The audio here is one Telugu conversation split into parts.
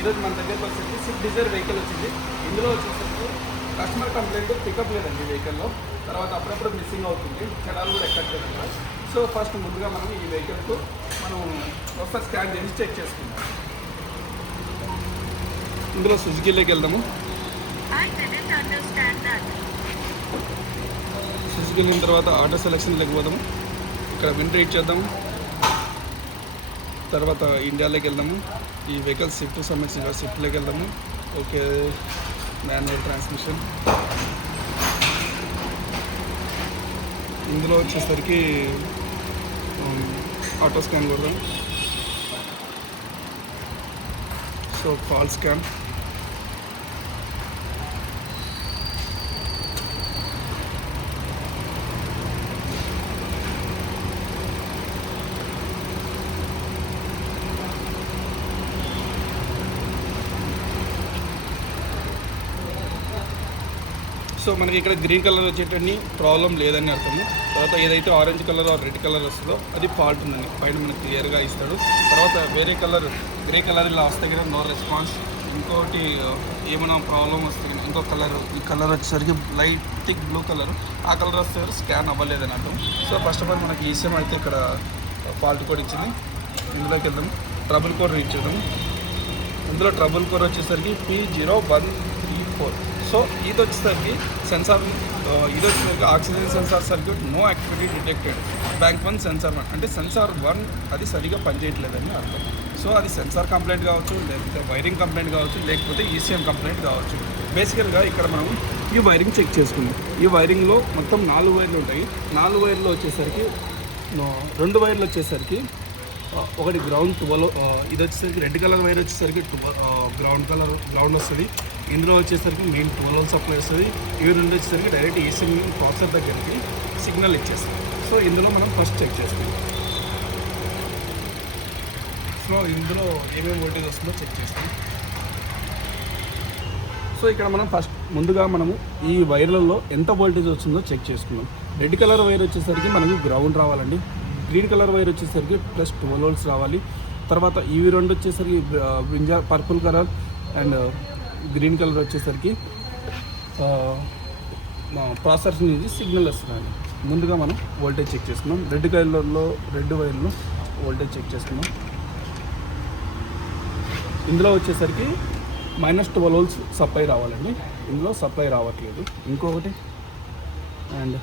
ఈరోజు మన దగ్గరకు వచ్చేసి స్విఫ్ట్ డిజైర్ వెహికల్ వచ్చింది. ఇందులో వచ్చేసరికి కస్టమర్ కంప్లైంట్ పికప్ లేదండి వెహికల్లో. తర్వాత అప్పుడప్పుడు మిస్సింగ్ అవుతుంది, చెడాలు కూడా ఎక్కట్లేదంట. సో ఫస్ట్ ముందుగా మనం ఈ వెహికల్కు మనం ఒకసారి స్కాన్ చేసి చెక్ చేసుకుందాం. ఇందులో సుజుకీలోకి వెళ్దాము. సుజుకి వెళ్ళిన తర్వాత ఆటో సెలెక్షన్ లేకపోదాము. ఇక్కడ విన్ రీడ్ చేద్దాము. తర్వాత ఇండియాలోకి వెళ్దాము. ఈ వెహికల్ స్విఫ్ట్ సంబంధించిన స్విఫ్ట్లోకి వెళ్దాము. Okay, manual transmission. ఇందులో వచ్చేసరికి ఆటో స్కాన్ కొడదాం. So call scan. సో మనకి ఇక్కడ గ్రీన్ కలర్ వచ్చేటన్ని ప్రాబ్లం లేదని అర్థము. తర్వాత ఏదైతే orange colour or red colour వస్తుందో అది ఫాల్ట్ ఉందని పైన మనకి క్లియర్గా ఇస్తాడు. తర్వాత వేరే కలర్ గ్రే కలర్ ఇలా వస్తే కదా నో రెస్పాన్స్. ఇంకోటి ఏమైనా ప్రాబ్లం వస్తే ఇంకో కలర్, ఈ కలర్ వచ్చేసరికి లైట్ థిక్ బ్లూ కలర్, ఆ కలర్ వస్తే స్కాన్ అవ్వలేదని అర్థం. సో ఫస్ట్ ఆఫ్ ఆల్ మనకి ఈసీఎం అయితే ఇక్కడ ఫాల్ట్ కోడ్ ఇచ్చింది. ఇందులోకి వెళ్దాం. ట్రబుల్ కోడ్ రీచ్ చేద్దాం. ఇందులో ట్రబుల్ కోడ్ వచ్చేసరికి P0134. సో ఇది వచ్చేసరికి సెన్సార్, ఇది వచ్చేసరికి oxygen sensor circuit no activity detected. Bank 1 sensor 1 అంటే సెన్సార్ 1 అది సరిగా పనిచేయట్లేదని అర్థం. సో అది సెన్సార్ కంప్లైంట్ కావచ్చు, లేకపోతే వైరింగ్ కంప్లైంట్ కావచ్చు, లేకపోతే ఈసీఎం కంప్లైంట్ కావచ్చు. బేసికల్గా ఇక్కడ మనం ఈ వైరింగ్ చెక్ చేసుకుందాం. ఈ వైరింగ్లో మొత్తం 4 వైర్లు ఉంటాయి. 4 వైర్లు వచ్చేసరికి 2 వైర్లు వచ్చేసరికి ఒకటి గ్రౌండ్ 12, ఇది వచ్చేసరికి రెడ్ కలర్ వైర్ వచ్చేసరికి గ్రౌండ్ వస్తుంది. ఇందులో వచ్చేసరికి మెయిన్ 12 సప్లై వస్తుంది. ఇవి రెండు వచ్చేసరికి డైరెక్ట్ ఈసీఎం ప్రాసెసర్ దగ్గరికి సిగ్నల్ ఇచ్చేస్తాం. సో ఇందులో మనం ఫస్ట్ చెక్ చేస్తాం. సో ఇందులో ఏమేమి వోల్టేజ్ వస్తుందో చెక్ చేస్తాం. సో ఇక్కడ మనం ఫస్ట్ ముందుగా మనము ఈ వైర్లలో ఎంత వోల్టేజ్ వస్తుందో చెక్ చేసుకున్నాం. రెడ్ కలర్ వైర్ వచ్చేసరికి మనకు గ్రౌండ్ రావాలండి. గ్రీన్ కలర్ వైర్ వచ్చేసరికి ప్లస్ 12 volts రావాలి. తర్వాత ఇవి రెండు వచ్చేసరికి purple colour and green colour వచ్చేసరికి ప్రాసెసర్ నుంచి సిగ్నల్ వస్తుందండి. ముందుగా మనం వోల్టేజ్ చెక్ చేసుకున్నాం. రెడ్ కలర్లో రెడ్ వైర్లో వోల్టేజ్ చెక్ చేసుకున్నాం. ఇందులో వచ్చేసరికి -12 volts సప్లై రావాలండి. ఇందులో సప్లై రావట్లేదు. ఇంకొకటి అండ్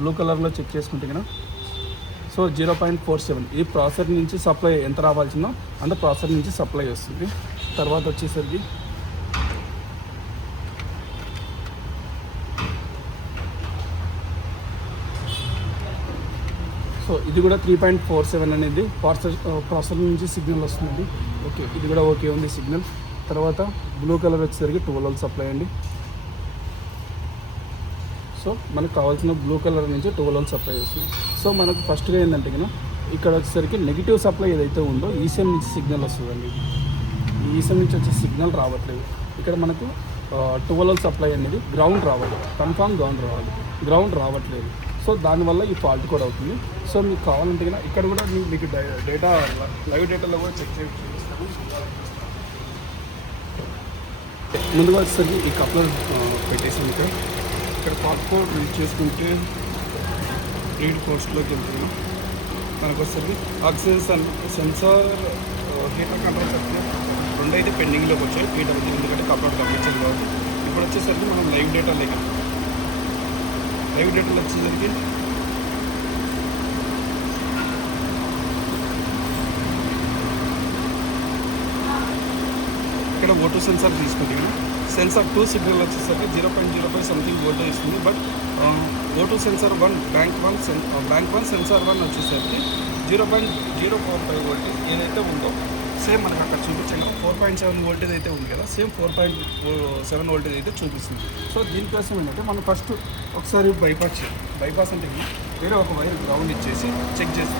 బ్లూ కలర్లో చెక్ చేసుకుంటే కదా సో 0.47 ఈ ప్రాసెసర్ నుంచి సప్లై ఎంత రావాల్సిందో అంత ప్రాసెసర్ నుంచి సప్లై వస్తుంది. తర్వాత వచ్చేసరికి సో ఇది కూడా 3.47 అనేది ప్రాసెసర్ నుంచి సిగ్నల్ వస్తుంది. ఓకే, ఇది కూడా ఓకే ఉంది సిగ్నల్. తర్వాత బ్లూ కలర్ వచ్చేసరికి 12 volts సప్లై అండి. సో మనకు కావాల్సిన బ్లూ కలర్ నుంచి 12 volts సప్లై వస్తుంది. సో మనకు ఫస్ట్గా ఏంటంటే కన్నా ఇక్కడ వచ్చేసరికి నెగిటివ్ సప్లై ఏదైతే ఉందో ఈసీఎం నుంచి సిగ్నల్ వస్తుందండి. ఈ ఈసీఎం నుంచి వచ్చే సిగ్నల్ రావట్లేదు. ఇక్కడ మనకు 12 volts సప్లై అనేది గ్రౌండ్ రావాలి, కన్ఫామ్ గ్రౌండ్ రావట్లేదు. సో దానివల్ల ఈ ఫాల్ట్ కూడా అవుతుంది. సో మీకు కావాలంటే కన్నా ఇక్కడ కూడా మీకు డేటా లైవ్ డేటాలో కూడా చెక్ చేస్తాము. ముందుగా వచ్చేసరికి ఈ కప్లర్ పెట్టేసాము. ఇక్కడ పాస్పోర్ట్ రీడ్ చేసుకుంటే రీడ్ పోస్ట్లోకి వెళ్తున్నాం. మనకు వచ్చేసరికి oxygen censor heater control circuit 2 అయితే పెండింగ్లోకి వచ్చాయి. హీటర్ ఉంది ఎందుకంటే కప్లర్ గమనించింది కాబట్టి. ఇప్పుడు వచ్చేసరికి మనం లైవ్ డేటాలో వచ్చేసరికి ఇక్కడ O2 సెన్సార్ తీసుకుంటే సెన్సార్ 2 సిగ్నల్ వచ్చేసరికి 0.05 సంథింగ్ వోల్టేజ్ ఇస్తుంది. But O2 sensor 1 bank 1 sensor 1 వచ్చేసరికి 0.045 వోల్టేజ్ ఏదైతే ఉందో సేమ్ మనకు అక్కడ చూపించాను. 4.7 వోల్టేజ్ అయితే ఉంది కదా, సేమ్ 4.7 వోల్టేజ్ అయితే చూపిస్తుంది. సో దీనికోసం ఏంటంటే మనం ఫస్ట్ ఒకసారి బైపాస్ అంటే వేరే ఒక వైర్ గ్రౌండ్ ఇచ్చేసి చెక్ చేసి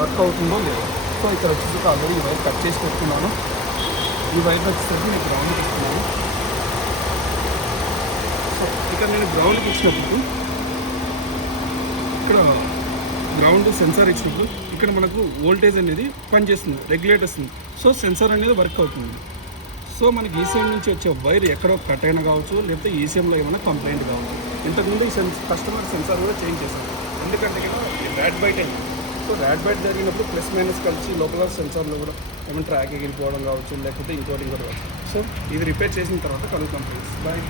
వర్క్ అవుతుందో లేదో. సో ఇక్కడ వచ్చేసి ఆల్రెడీ ఈ వైర్ కట్ చేసి పెట్టుకున్నాను. ఈ వైర్ వచ్చేసరికి నేను గ్రౌండ్కి ఇస్తున్నాను. సో ఇక్కడ నేను గ్రౌండ్కి ఇచ్చినప్పుడు ఇక్కడ గ్రౌండ్ సెన్సార్ ఇచ్చినప్పుడు ఇక్కడ మనకు వోల్టేజ్ అనేది పనిచేస్తుంది, రెగ్యులేట్ వస్తుంది. సో సెన్సార్ అనేది వర్క్ అవుతుంది. సో మనకి ఈసీఎం నుంచి వచ్చే వైర్ ఎక్కడో కట్ అయినా కావచ్చు, లేకపోతే ఈసీఎంలో ఏమైనా కంప్లైంట్ కావచ్చు. ఇంతకుముందు ఈ కస్టమర్ సెన్సార్ కూడా చేంజ్ చేశాం, ఎందుకంటే ఇక్కడ ర్యాట్ బైట్ అయింది. సో ర్యాట్ బైట్ జరిగినప్పుడు ప్లస్ మైనస్ కలిసి లోపల సెన్సార్లో కూడా ఏమైనా ట్రాక్ ఎగిరిపోవడం కావచ్చు, లేకపోతే ఇంకోటి కావచ్చు. సో ఇది రిపేర్ చేసిన తర్వాత కలుగుతాం ఫ్రెండ్స్. బాయ్.